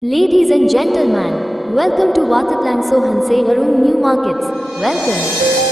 Ladies and gentlemen, welcome to Waterplan Sohan Se Arun New Markets. Welcome.